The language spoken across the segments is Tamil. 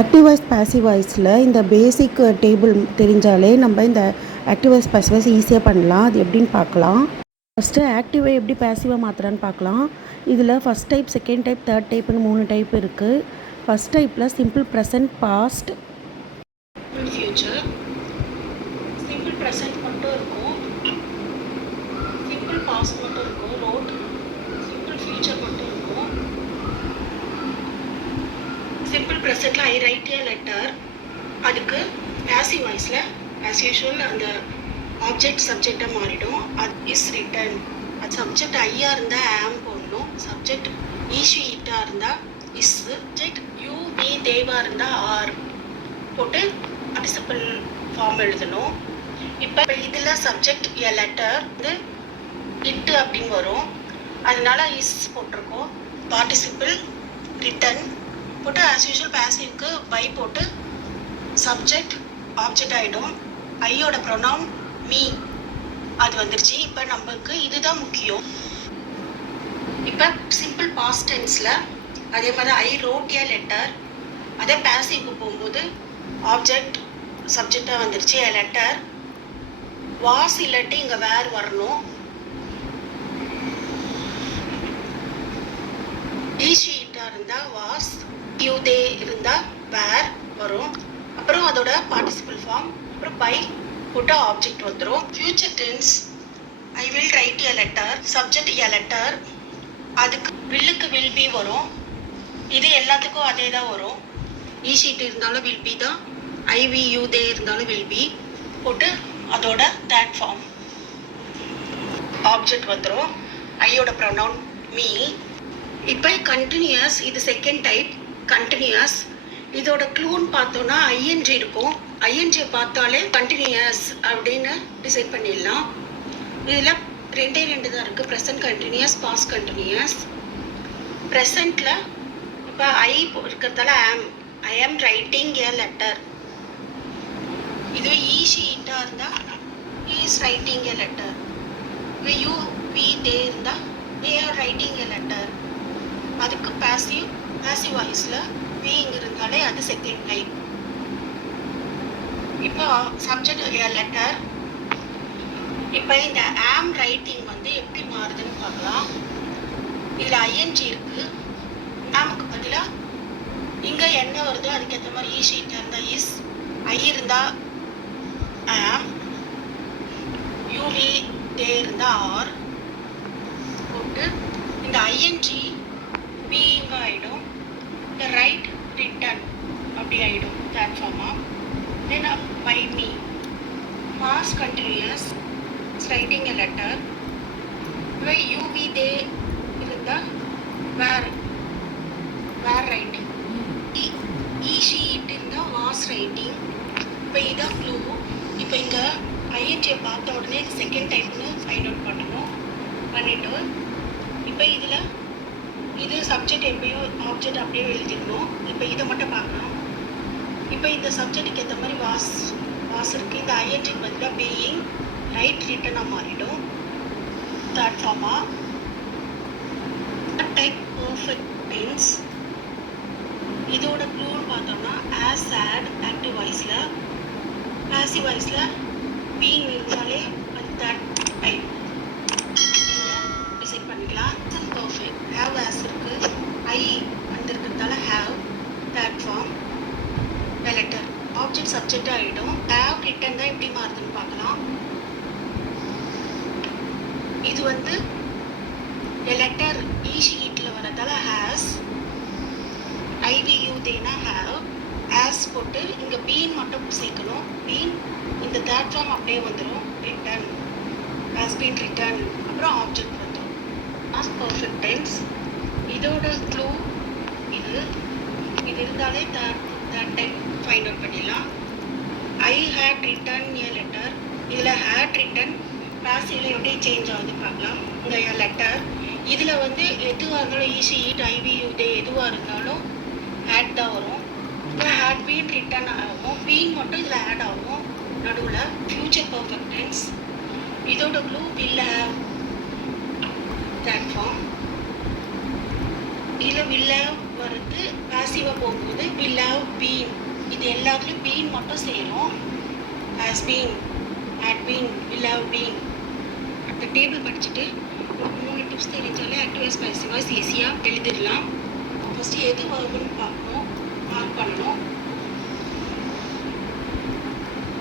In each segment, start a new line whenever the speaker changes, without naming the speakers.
ஆக்டிவ் வாய்ஸ் பேசிவ் வாய்ஸில் இந்த பேசிக் டேபிள் தெரிஞ்சாலே நம்ம இந்த ஆக்டிவ் வாய்ஸ் பேசிவ் வாய்ஸ் ஈஸியாக பண்ணலாம். அது எப்படின்னு பார்க்கலாம். ஃபஸ்ட்டு ஆக்டிவை எப்படி பேசிவாக மாற்றுறான்னு பார்க்கலாம். இதில் first type second type third டைப்னு மூணு டைப் இருக்குது ஃபஸ்ட் டைப்பில் simple present past
simple future simple present மட்டும் இருக்கும் சிம்பிள் பாஸ்ட் மட்டும் இருக்கும் ரோட் சிம்பிள் ஃபியூச்சர் மட்டும் இருக்கும் சிம்பிள் ப்ரெசன்ட்ல ஐ ரைட் ஏ லெட்டர் அதுக்கு பேசிவ் வாய்ஸில் ஆஸ் யூஷுவல் அந்த ஆப்ஜெக்ட் சப்ஜெக்டாக மாறிடும். அது இஸ் ரிட்டன் அது சப்ஜெக்ட் ஐயா இருந்தால் ஆம் போடணும். சப்ஜெக்ட் ஈஷு இட்டா இருந்தால் இஸ் சப்ஜெக்ட் யூ வி தேவா இருந்தால் ஆர் போட்டு பார்ட்டிசிபிள் ஃபார்ம் எழுதணும். இப்போ இதில் சப்ஜெக்ட் எ லெட்டர் வந்து இட்டு அப்படின்னு வரும். அதனால இஸ் போட்டிருக்கோம். பார்ட்டிசிபிள் ரிட்டன் போட்டு ஆஸ் யூஷுவல் பேசிவ்க்கு பை போட்டு சப்ஜெக்ட் ஆப்ஜெக்ட் ஆகிடும் ஐயோட ப்ரொனவுன் மீ அது வந்துருச்சு. இப்போ நமக்கு இதுதான் முக்கியம். இப்போ சிம்பிள் பாஸ்ட் டென்ஸில் அதே மாதிரி ஐ ரோட் ஏ லெட்டர் அதே பேசிவ்க்கு போகும்போது ஆப்ஜெக்ட் சப்ஜெக்டாக வந்துருச்சு ஏ லெட்டர் வாஸ் இல்லாட்டி இங்கே வேர் வரணும் ஈஷீட்டாக இருந்தால் வாஸ் யூ தே இருந்தால் வேர் வரும். அப்புறம் அதோட பார்ட்டிசிபிள் ஃபார்ம் அப்புறம் பை போட்டு ஆப்ஜெக்ட் வந்துடும் future tense I will write a letter subject a letter அதுக்கு வில்லுக்கு வில் பி வரும். இது எல்லாத்துக்கும் அதே தான் வரும். E இ ஷீட் இருந்தாலும் வில் பி தான். ஐவி யூ தே இருந்தாலும் வில் பி போட்டு அதோட தேட் ஃபார்ம் ஆப்ஜெக்ட் வந்துடும் ஐயோட ப்ரொனவுன் மீ இப்போ கண்டினியூஸ் இது செகண்ட் டைப் கண்டினியூஸ் இதோட க்ளூன்னு பார்த்தோன்னா ஐஎன்ஜி இருக்கும். ஐஎன்ஜியை பார்த்தாலே கண்டினியூஸ் அப்படின்னு டிசைட் பண்ணிடலாம். இதில் ரெண்டே ரெண்டு தான் இருக்குது ப்ரெசன்ட் கண்டினியூஸ் பாஸ் கண்டினியூஸ் ப்ரெசண்ட்டில் இப்போ ஐ இருக்கிறதால ஆம் ஐ ஆம் ரைட்டிங் ஏ லெட்டர் இது ஈ ஷீட்டாக இருந்தால் இஸ் ரைட்டிங் ஏ லெட்டர் இப்போ யூ வி தே இருந்தால் they are writing a letter அதுக்கு பாசிவ் பேசிவ் வாய்ஸில் பீயிங் இருந்தாலே அது செகண்ட் லைன் இப்போ சப்ஜெக்ட் ஏ லெட்டர் இப்போ இந்த ஆம் ரைட்டிங் வந்து எப்படி மாறுதுன்னு பார்க்கலாம். இதில் ஐஎன்ஜி இருக்கு. ஆமுக்கு பதிலாக இங்கே என்ன வருதோ அதுக்கேற்ற மாதிரி e ஈ ஷீட் இருந்தால் இஸ் ஐ இருந்தால் ஆம் யூவி தே இருந்தால் ஆர் போட்டு இந்த ஐஎன்ஜி பீயிங் ஆகிடும் த ரைட் ரிட்டன் அப்படி ஆகிடும் பிளாட்ஃபார்மாக then by me past continuous writing a letter இவை யூவி தே இருந்தால் were were writing he she it இருந்தால் வாஸ் ரைட்டிங் இப்போ இதான் க்ளூ இப்போ இங்கே ஐஎன்ஜியை பார்த்த உடனே இது செகண்ட் டைப்னு ஃபைண்ட் அவுட் பண்ணணும் பண்ணிவிட்டு இப்போ இதில் இது சப்ஜெக்ட் சப்ஜெக்ட் அப்படியே எழுதிடணும். இப்போ இதை மட்டும் பார்க்கணும். இப்போ இந்த சப்ஜெக்ட்டுக்கு ஏற்ற மாதிரி வாஸ் வாஸ் இருக்குது இந்த ஐஎன்ஜிக்கு பதிலாக பீயிங் ரைட் ரிட்டனாக மாறிடும். தேர்ட் ஃபார்மாக டைப் பர்ஃபெக்ட் டென்ஸ் இதோட க்ளூன்னு பார்த்தோம்னா ஆஸ் ஆட் ஆக்டிவ் வாய்ஸில் பாசிவ் வாய்ஸில் பீயிங் இருந்தாலே அது தேர்ட் டைப் டிசைட் பண்ணிக்கலாம் பர்ஃபெக்ட் ஹேவ் ஆஸ் இருக்கு ஐ வந்திருக்கிறதால ஹேவ் பிளாட்ஃபார்ம் லெட்டர் ஆப்ஜெக்ட் ஆகிடும் டேப் ரிட்டன் தான் எப்படி மாறுதுன்னு பார்க்கலாம். இது வந்து லெட்டர் இ ஷீட்டில் வரதால ஹேஸ் ஐவியூ தேனா ஹேவ் ஹேஸ் போட்டு இங்கே பீன் மட்டும் சேர்க்கணும். பீன் இந்த தேர்ட் ஃபார்ம் அப்படியே வந்துடும் ரிட்டன் ஹேஸ் பீன் ரிட்டன் அப்புறம் ஆப்ஜெக்ட் வந்துடும் ஆஸ் பர்ஃபெக்ட் டென்ஸ் இதோட க்ளூ இது. இது இருந்தாலே third third time find out பண்ணிடலாம். I had written a letter இதில் ஹேட் ரிட்டன் பாசிவில் எப்படி சேஞ்ச் ஆகுது பார்க்கலாம். இந்த லெட்டர் இதில் வந்து எதுவாக இருந்தாலும் ஈஸி ஈட் ஐவியூ தே எதுவாக இருந்தாலும் ஹேட் தான் வரும். இப்போ ஹேட் பீன் ரிட்டன் ஆகும். பீன் மட்டும் இதில் ஆட் ஆகும். நடுவில் ஃபியூச்சர் பர்ஃபெக்ட் டென்ஸ் இதோட clue will have that form இதில் வில் ஹேவ் வர்றது பாசிவாக போகும்போது வில் ஹேவ் பீன் இது எல்லாத்துலேயும் பீன் மட்டும் செய்கிறோம் ஹாஸ் பீன் ஹேட் பீன் வி பீன் அந்த டேபிள் படிச்சுட்டு ஒரு மூணு டிப்ஸ் தெரிஞ்சாலே ஆக்டிவாஸ் பாசிவாஸ் ஈஸியாக எழுதிடலாம். ஃபஸ்ட்டு எது வரும்னு பார்க்கணும் மார்க் பண்ணணும்.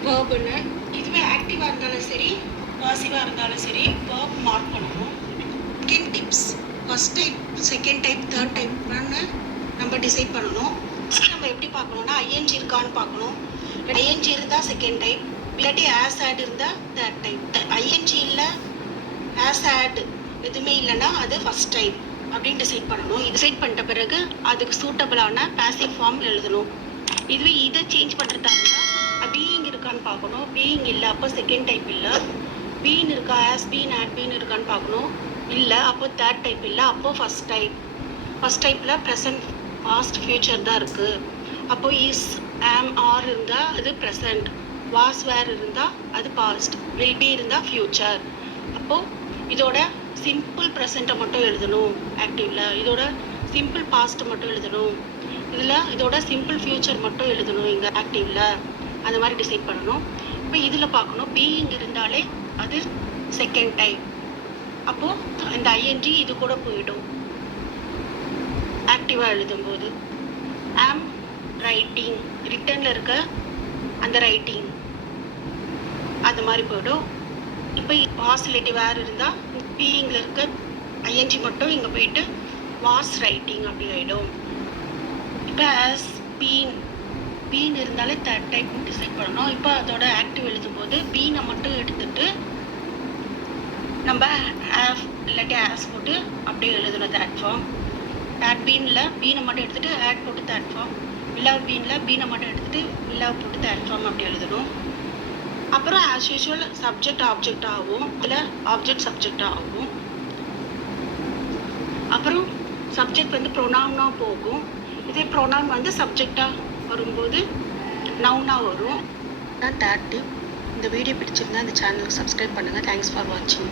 வேர்புன்னு இதுவே ஆக்டிவாக இருந்தாலும் சரி பாசிவாக இருந்தாலும் சரி வேர்ப் மார்க் பண்ணணும். கின் tips first type second type third டைப்னு நம்ம டிசைட் பண்ணணும். ஃபஸ்ட் நம்ம எப்படி பார்க்கணும்னா ஐஎன்ஜி இருக்கான்னு பார்க்கணும். ஐஎன்ஜி இருந்தால் செகண்ட் டைப் இல்லாட்டி ஆஸ் ஆட் இருந்தால் தேர்ட் டைப் ஐஎன்ஜி இல்லை ஆஸ் ஆட் எதுவுமே இல்லைன்னா அது ஃபஸ்ட் டைப் அப்படின்னு டிசைட் பண்ணணும். டிசைட் பண்ணிட்ட பிறகு அதுக்கு சூட்டபிளான பேசிவ் ஃபார்ம் எழுதணும். இதுவே இதை சேஞ்ச் பண்ணுறதா இருந்தால் பீயிங் இருக்கான்னு பார்க்கணும். பீயிங் இல்லை அப்போ செகண்ட் டைப் இல்லை. பீன் இருக்கா ஆஸ் பீன் ஆட் பீன் இருக்கான்னு பார்க்கணும். இல்லை அப்போ தேர்ட் டைப் இல்லை அப்போ ஃபஸ்ட் டைப் ஃபஸ்ட் டைப்பில் ப்ரெசன்ட் பாஸ்ட் ஃப்யூச்சர் தான் இருக்குது அப்போ இஸ் ஆம் ஆர் இருந்தால் அது ப்ரெசன்ட் வாஸ் வேர் இருந்தால் அது பாஸ்ட் வில் பி இருந்தால் ஃப்யூச்சர் அப்போது இதோட சிம்பிள் ப்ரெசண்ட்டை மட்டும் எழுதணும். ஆக்டிவில் இதோட சிம்பிள் பாஸ்ட் மட்டும் எழுதணும். இதில் இதோட சிம்பிள் ஃப்யூச்சர் மட்டும் எழுதணும் இங்கே ஆக்டிவில் அந்த மாதிரி டிசைட் பண்ணணும். இப்போ இதில் பார்க்கணும். பீயிங் இருந்தாலே அது செகண்ட் டைம் அப்போது இந்த ஐஎன்ஜி இது கூட போயிடும். ஆக்டிவாக எழுதும்போது ஆம் ரைட்டிங் ரிட்டனில் இருக்க அந்த ரைட்டிங் அது மாதிரி போய்டும். இப்போ பாசிலேட்டிவ் வேறு இருந்தால் பீயிங்கில் இருக்க ஐஎன்ஜி மட்டும் இங்கே போயிட்டு வாஸ் ரைட்டிங் அப்படி ஆகிடும் இப்போ ஆஸ் பீன் பீன் இருந்தாலே தேர்ட் டைப் டிசைட் பண்ணணும். இப்போ அதோட ஆக்டிவ் எழுதும்போது பீனை மட்டும் எடுத்துட்டு நம்ம ஆஃப் இல்லாட்டி ஆஸ் போட்டு அப்படியே எழுதணும் தேட் ஃபார்ம் ஆட் பீனில் பீனை மட்டும் எடுத்துகிட்டு ஆட் போட்டு தேட் ஃபார்ம் வில்லா பீனில் பீனை மட்டும் எடுத்துகிட்டு வில்லா போட்டு தேட் ஃபார்ம் அப்படி எழுதணும். அப்புறம் ஆஸ் யூஷுவல் சப்ஜெக்ட் ஆப்ஜெக்ட் ஆகும். இல்லை ஆப்ஜெக்ட் சப்ஜெக்ட் ஆகும். அப்புறம் சப்ஜெக்ட் வந்து ப்ரொனவுனாக போகும். இதே ப்ரொனவுன் வந்து சப்ஜெக்டாக வரும்போது நவுனாக வரும். தான் தேர்ட் டிப் இந்த வீடியோ பிடிச்சிருந்தா இந்த சேனலுக்கு சப்ஸ்கிரைப் பண்ணுங்கள் தேங்க்ஸ் ஃபார் வாட்சிங்